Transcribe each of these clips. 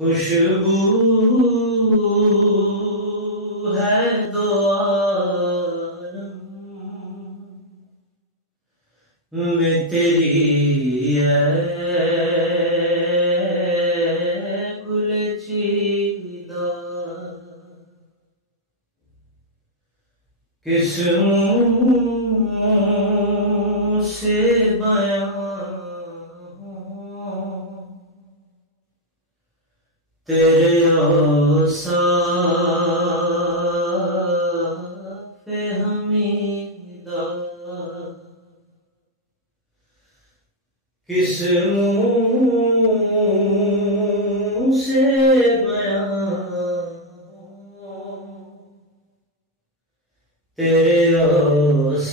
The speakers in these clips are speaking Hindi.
खुशबू है दो आलम में तेरी है गुलचीदा। किस मुंह से बयां तेरे औसाफ़े हमीदा। किस मुंह से बयां तेरे औसाफ़े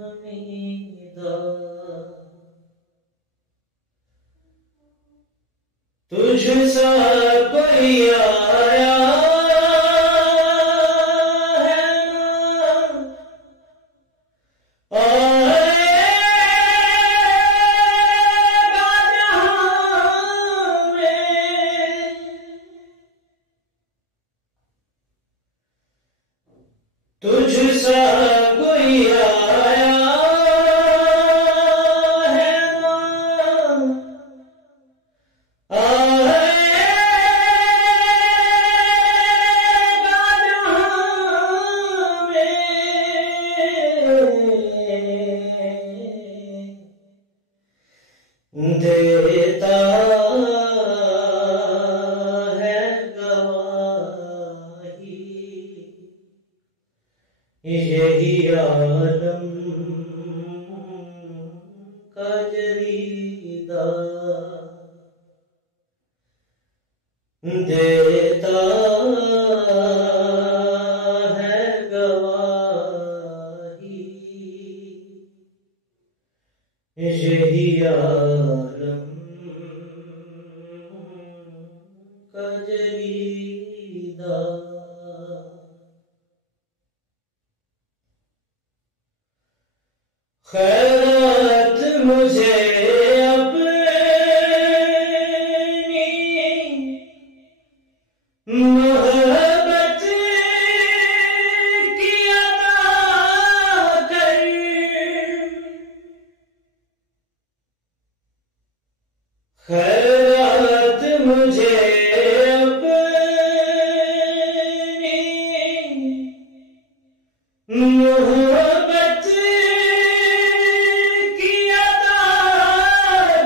हमीदा। तुझ सा कोई आया है ना आएगा जहां में। तुझ सा कोई आया है ना देता है गवाही यही आलम का जरीदा। देता है गवाही यही आलम का जरीदा। खैरात मुझे अपनी मोहब्बत की अता कर। खैरात मुझे अपनी मोहब्बत की अता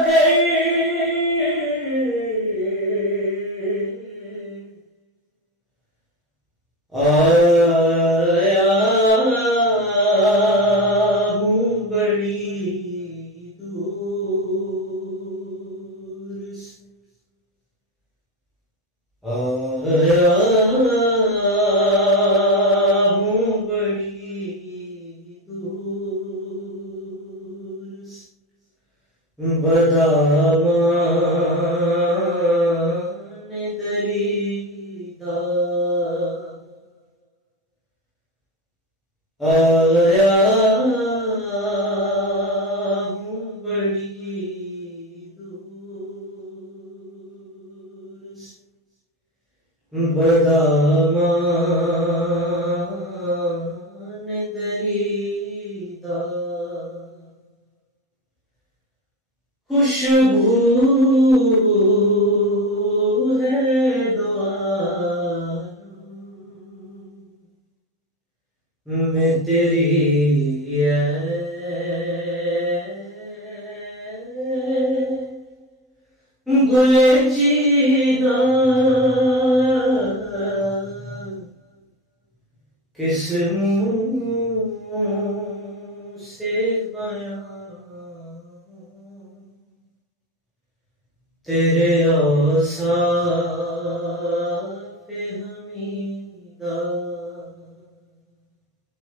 कर। आया हूँ बड़ी दूर से। आया हूँ बड़ी दूर से। बदामाने दरीदा। आया हूँ बड़ी दूर से। बदामाने दरीदा। खुशबू है दो आलम में तेरी है गुलचीदा। किस मुंह से बयां तेरे औसा